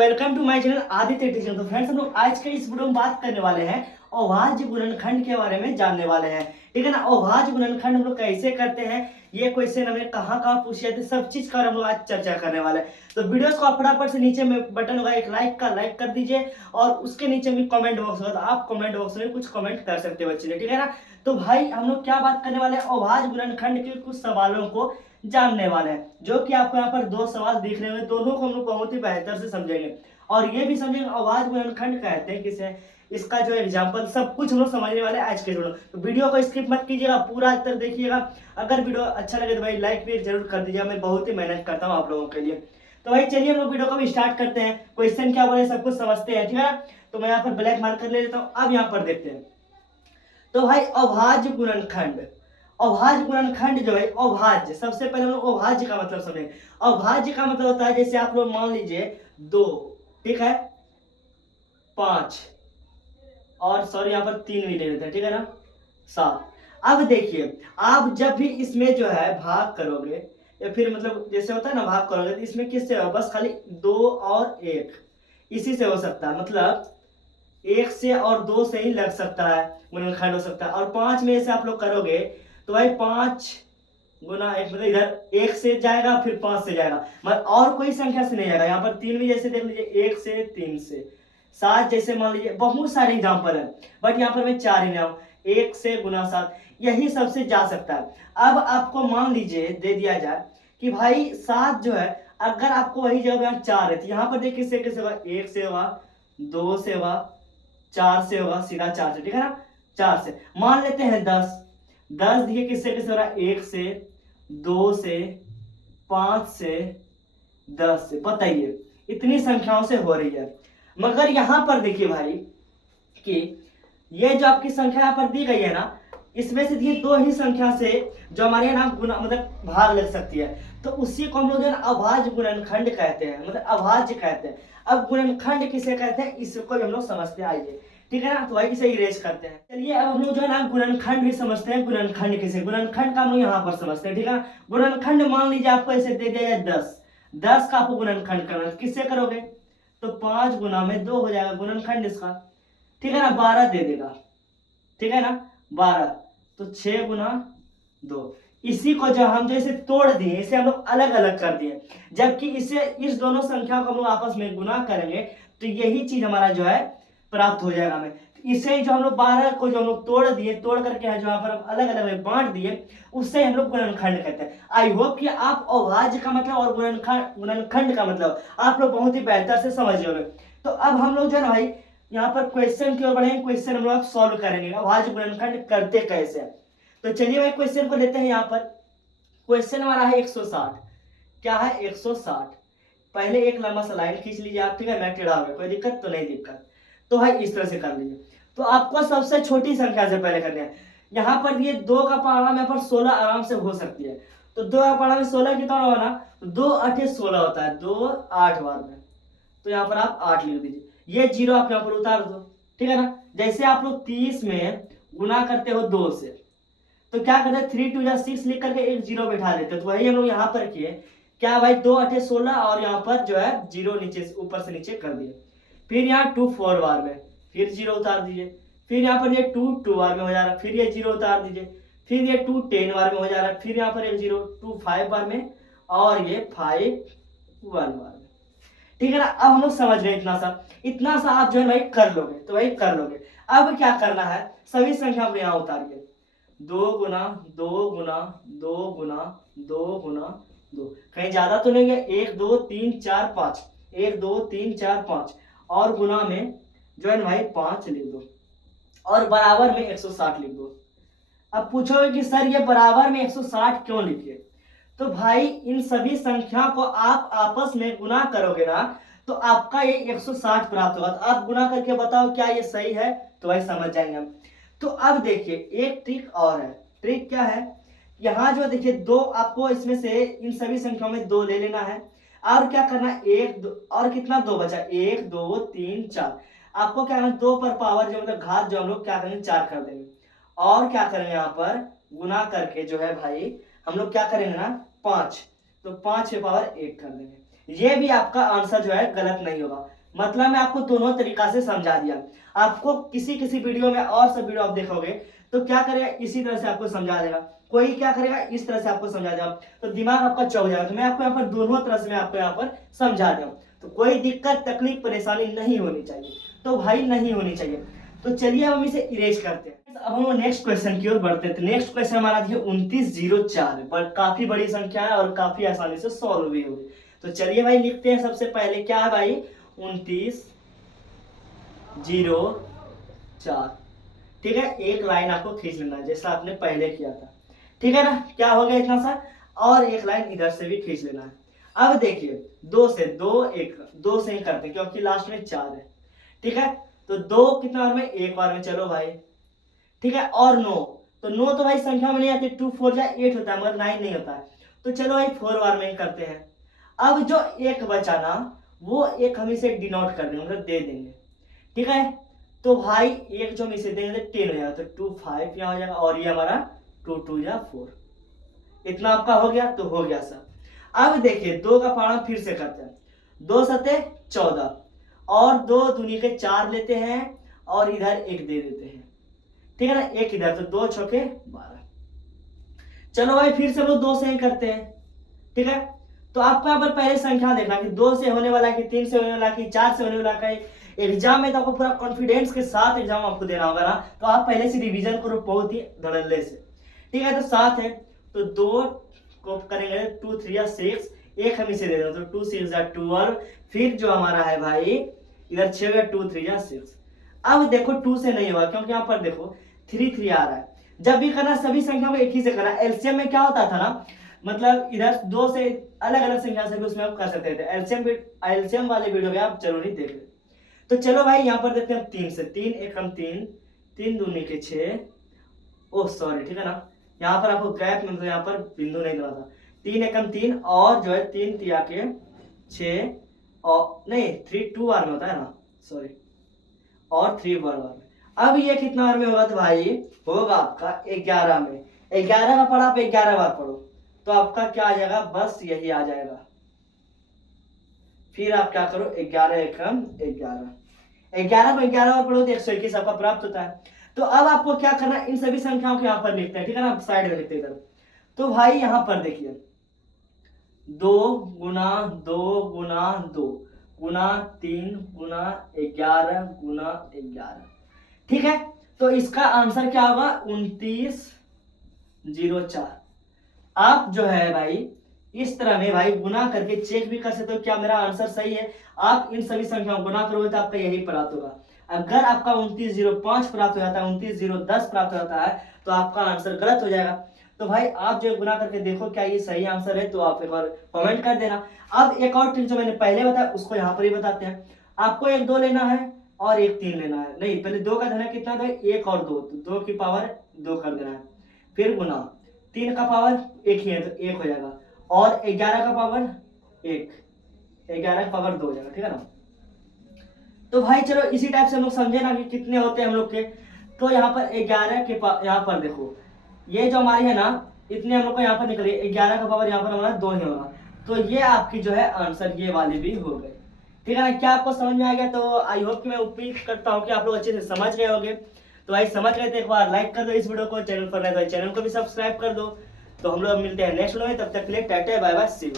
Welcome to my channel Aditya teacher. तो friends हम लोग आज के इस वीडियो में बात करने वाले हैं अभाज्य गुणनखंड के बारे में जानने वाले हैं। ठीक है ना। अभाज्य गुणनखंड हम लोग कैसे करते हैं, ये क्वेश्चन हमें कहाँ कहाँ पूछे जाते हैं, सब चीज का हम लोग आज चर्चा करने वाले हैं। तो वीडियोस को आप फटाफट से नीचे में बटन होगा एक लाइक कर दीजिए और उसके नीचे भी कमेंट बॉक्स होगा, तो आप कमेंट बॉक्स में कुछ कमेंट कर सकते हो बच्चे। ठीक है ना। तो भाई हम लोग क्या बात करने वाले हैं, अभाज्य गुणनखंड के कुछ सवालों को जानने वाले हैं, जो कि आपको यहाँ पर दो सवाल दिख रहे हैं, दोनों को हम लोग बहुत ही बेहतर से समझेंगे और ये भी समझेंगे अभाज्य गुणनखंड कहते हैं किसे, इसका जो एग्जांपल सब कुछ हम लोग समझने वाले हैं आज के वीडियो। तो वीडियो को स्किप मत कीजिएगा, पूरा तक देखिएगा। अगर वीडियो अच्छा लगे तो भाई लाइक भी जरूर कर दीजिएगा, मैं बहुत ही मेहनत करता हूँ आप लोगों के लिए। तो भाई चलिए हम लोग वीडियो को भी स्टार्ट करते हैं। क्वेश्चन क्या बोले सब कुछ समझते हैं। ठीक है ना। तो मैं यहाँ पर ब्लैक मार्कर ले लेता हूँ। अब यहाँ पर देखते हैं। तो भाई अभाज्य गुणनखंड, अभाज्य गुणनखंड जो है अभाज्य, सबसे पहले हम लोग अभाज्य का मतलब समझेंगे। अभाज्य का मतलब होता है जैसे आप लोग मान लीजिए 2, ठीक है, 5 और सॉरी यहाँ पर 3 भी ले लेते हैं। ठीक है ना, 7। अब देखिए आप जब भी इसमें जो है भाग करोगे या फिर मतलब जैसे होता है ना भाग करोगे, तो इसमें किससे हो, बस खाली 2 और 1 इसी से हो सकता है। मतलब 1 से और 2 से ही लग सकता है, गुणनखंड हो सकता है। और 5 में से आप लोग करोगे तो भाई 5 गुना 1 मतलब इधर 1 से जाएगा फिर 5 से जाएगा, मतलब और कोई संख्या से नहीं जाएगा। यहाँ पर 3 भी जैसे देख लीजिए 1 से 3 से, 7 जैसे मान लीजिए, बहुत सारे एग्जाम्पल है बट यहाँ पर मैं 4 ही लाऊं, 1 से गुना 7 यही सबसे जा सकता है। अब आपको मान लीजिए दे दिया जाए कि भाई 7 जो है, अगर आपको वही जगह यहाँ 4 है तो यहाँ पर देखिए किससे किससे होगा, 1 से होगा, 2 से होगा, 4 से होगा, सीधा 4 से। ठीक है ना, 4 से। मान लेते हैं 10, 10 देखिए किससे किससे हो रहा है, 1 से, 2 से, 5 से, 10 से। बताइए इतनी संख्याओं से हो रही है। मगर यहां पर देखिए भाई कि ये जो आपकी संख्या यहाँ पर दी गई है ना, इसमें से ये 2 ही संख्या से जो हमारे यहाँ ना गुना मतलब भाग लग सकती है, तो उसी को हम लोग जो है अभाज्य गुणनखंड कहते हैं, मतलब अभाज्य कहते हैं। अब गुणनखंड किसे कहते हैं इसको भी हम लोग समझते हैं, आइए। ठीक है ना। तो भाई इसे इरेज करते हैं। चलिए अब हम लोग जो है ना गुणनखंड भी समझते हैं। गुणनखंड किसे, गुणनखंड का हम लोग यहाँ पर समझते हैं। ठीक है ना। गुणनखंड मान लीजिए आपको ऐसे दे दिया जाए 10, 10 का आपको गुणनखंड करना है, किससे करोगे, तो 5 गुना में 2 हो जाएगा गुणनखंड इसका। ठीक है ना, 12 दे देगा। ठीक है ना, 12 तो 6 गुना 2। इसी को जो हम जैसे तोड़ दिए, इसे हम लोग अलग अलग कर दिए, जबकि इसे इस दोनों संख्या को हम लोग आपस में गुना करेंगे तो यही चीज हमारा जो है प्राप्त हो जाएगा हमें। इसे जो हम लोग 12 को जो हम लोग तोड़ दिए, तोड़ करके जो यहाँ पर हम अलग अलग बांट दिए, उससे हम लोग गुणनखंड कहते हैं। आई होप कि आप अभाज्य का मतलब और गुणनखंड का मतलब आप लोग बहुत ही बेहतर से समझ लोगे। तो अब हम लोग जो है ना भाई यहाँ पर क्वेश्चन की ओर बढ़ेंगे, क्वेश्चन हम लोग सॉल्व करेंगे अभाज्य गुणनखंड करते कैसे। तो चलिए भाई क्वेश्चन को लेते हैं। यहाँ पर क्वेश्चन हमारा है 160। क्या है, 160। पहले एक लंबा सा लाइन खींच लीजिए आप। ठीक है, मैं टेढ़ा हो गया, कोई दिक्कत तो नहीं, दिक्कत तो भाई इस तरह से कर लीजिए। तो आपको सबसे छोटी संख्या से पहले करना है। यहाँ पर ये 2 का पारा में यहाँ पर 16 आराम से हो सकती है। तो 2 का पारा में 16 कितना होगा ना, 2 8 16 होता है, 2 8 बार में, तो यहाँ पर आप 8 लिख दीजिए। ये 0 आप यहाँ पर उतार दो। ठीक है ना। जैसे आप लोग 30 में गुना करते हो 2 से, तो क्या करते हैं 3 2 6 लिख करके एक 0 बैठा देते हैं। तो वही हम लोग यहाँ पर किए, क्या भाई 2 8 16 और यहाँ पर जो है 0 नीचे से ऊपर से नीचे कर दिए। फिर यहाँ 2 4 बार में फिर 0 उतार दीजिए। फिर यहाँ पर ये 2 2 बार में हो जा रहा है, फिर ये 0 उतार दीजिए। फिर ये 2 10 बार में हो जा रहा है, फिर यहाँ पर एक 0 2 5 बार में और ये 5 1 बार में। ठीक है ना। अब हम लोग समझ गए इतना सा आप जो है भाई कर लोगे, तो भाई कर लोगे। अब क्या करना है, सभी संख्या को यहाँ उतारिए। 2 गुना 2 गुना 2 गुना 2 गुना 2, कहीं ज्यादा तो नहीं है, 1 2 3 4 5, 1 2 3 4 5 और गुना में जो है भाई 5 लिख दो और बराबर में 160 लिख दो। अब पूछोगे कि सर ये बराबर में 160 क्यों लिखे, तो भाई इन सभी संख्या को आप आपस में गुना करोगे ना, तो आपका ये 160 प्राप्त होगा। तो आप गुना करके बताओ क्या ये सही है, तो भाई समझ जाएंगे हम। तो अब देखिए एक ट्रिक और है। ट्रिक क्या है, यहाँ जो देखिए 2 आपको इसमें से इन सभी संख्याओं में 2 ले लेना है और क्या करना है, 1 2 और कितना 2 बचा, 1 2 3 4। आपको क्या करना, 2 पर पावर जो मतलब घात जो हम लोग क्या करेंगे 4 कर देंगे और क्या करेंगे यहाँ पर गुना करके जो है भाई हम लोग क्या करेंगे ना 5, तो 5 के पावर 1 कर देंगे। ये भी आपका आंसर जो है गलत नहीं होगा। मतलब मैं आपको दोनों तरीका से समझा दिया। आपको किसी किसी वीडियो में और सब वीडियो आप देखोगे तो क्या करेगा, इसी तरह से आपको समझा देगा, कोई क्या करेगा इस तरह से आपको समझा देगा, तो दिमाग आपका चौक जाएगा। तो मैं आपको यहाँ पर दोनों तरह से मैं आपको यहाँ पर समझा दूँ, तो कोई दिक्कत तकलीफ परेशानी नहीं होनी चाहिए, तो भाई नहीं होनी चाहिए। तो चलिए हम इसे इरेज करते हैं। अब हम नेक्स्ट क्वेश्चन की ओर बढ़ते हैं। तो नेक्स्ट क्वेश्चन हमारा देखिए 2904 पर काफी बड़ी संख्या है और काफी आसानी से सॉल्व भी होगी। तो चलिए भाई लिखते हैं। सबसे पहले क्या है भाई 2904, ठीक है। एक लाइन आपको खींच लेना है जैसा आपने पहले किया था, ठीक है ना। क्या हो गया इतना सा, और एक लाइन इधर से भी खींच लेना है। अब देखिए दो से दो से ही करते हैं क्योंकि लास्ट में 4 है, ठीक है। तो 2 कितना बार में, एक बार में, चलो भाई, ठीक है। और 9, तो 9 तो भाई संख्या में नहीं आती, 2 4 जा 8 होता है मगर 9 नहीं होता है, तो चलो भाई 4 बार में ही करते हैं। अब जो एक बचा ना वो एक हम इसे डिनोट कर देंगे, मतलब दे देंगे, ठीक है। तो भाई एक जो हम इसे देंगे 10 हो जाएगा, तो 2 5 यहाँ हो जाएगा, और ये हमारा 2 2 जा 4, इतना आपका हो गया। तो हो गया सर। अब देखिए 2 का पारा फिर से करते हैं। 2 सते 14 और 2 दूनी के 4 लेते हैं और इधर एक दे देते हैं, ठीक है ना, एक इधर, तो 2 छके 12। चलो भाई फिर से हम लोग 2 से ही करते हैं, ठीक है। तो आपको यहाँ पर पहले संख्या देखना कि 2 से होने वाला कि 3 से होने वाला कि 4 से होने वाला का। एग्जाम में तो आपको पूरा कॉन्फिडेंस के साथ एग्जाम आपको देना होगा ना, तो आप पहले से रिवीजन करो बहुत ही धड़ल्ले से, ठीक है। तो 7 है तो 2 को करेंगे 2 3 या 6, एक हम इसे दे दें, तो 2 6 जा 12, फिर जो हमारा है भाई इधर 6 या 2 3 या 6। अब देखो 2 से नहीं होगा क्योंकि यहाँ पर देखो 3 3 आ रहा है। जब भी करना सभी संख्या में एक ही से करना। एलसीएम में क्या होता था ना, मतलब इधर 2 से अलग अलग संख्या से भी उसमें आप कर सकते थे। एलसीएम वाले वीडियो में आप जरूर ही देख लें। तो चलो भाई यहाँ पर देखते हैं 3 से, 3 एक हम 3, 3 दूनी के 6, ओह सॉरी, ठीक है ना। यहाँ पर आपको गैप में, मतलब यहाँ पर बिंदु नहीं देना था। 3 एक हम 3 और जो है 3 तिया के 6, और नहीं 3 2 बार में होता है ना, सॉरी, और 3 बार में। अब ये कितना बार में होगा, तो भाई होगा आपका 11 में। 11 का पढ़ा आप 11 बार पढ़ो तो आपका क्या आ जाएगा, बस यही आ जाएगा। फिर आप क्या करो 11 एकम 11, 11 को 11 बार पढ़ो तो 121 आपका प्राप्त होता है। तो अब आपको क्या करना है, इन सभी संख्याओं को यहाँ पर लिखते हैं, ठीक है ना, साइड में लिखते हैं इधर। तो भाई यहाँ पर देखिए 2 गुना 2 गुना 2 गुना 3 गुना 11 गुना 11, ठीक है। तो इसका आंसर क्या होगा 2904। आप जो है भाई इस तरह में भाई गुना करके चेक भी कर सकते हो क्या मेरा आंसर सही है। आप इन सभी संख्याओं गुना करोगे तो आपका यही प्राप्त होगा। अगर आपका 2905 प्राप्त हो जाता है, 2910 प्राप्त हो जाता है, तो आपका आंसर गलत हो जाएगा। तो भाई आप जो गुना करके देखो क्या ये सही आंसर है, तो आप एक बार कमेंट कर देना। अब एक और ट्रिक जो मैंने पहले बताया उसको यहाँ पर ही बताते हैं। आपको 1 2 लेना है और 1 3 लेना है, नहीं पहले 2 का धना कितना था, 1 और 2, तो 2 की पावर 2 कर देना है, फिर गुना 3 का पावर 1 ही है तो 1 हो जाएगा, और 11 का पावर 1, 11 का पावर 2 हो जाएगा, ठीक है ना। तो भाई चलो इसी टाइप से हम लोग समझे ना कि कितने होते हैं हम लोग के। तो यहाँ पर 11 के यहाँ पर देखो ये जो हमारी है ना इतने हम लोग को यहाँ पर निकली, 11 का पावर यहाँ पर हमारा 2 ही होगा। तो ये आपकी जो है आंसर ये वाले भी हो गए, ठीक है ना। क्या आपको समझ में आ गया? तो आई होप कि मैं उम्मीद करता हूँ कि आप लोग अच्छे से समझ गए होंगे। तो भाई समझ गए तो एक बार लाइक कर दो इस वीडियो को, चैनल पर नए तो चैनल को भी सब्सक्राइब कर दो। तो हम लोग मिलते हैं नेक्स्ट वीडियो में, तब तक के लिए tata bye bye see you.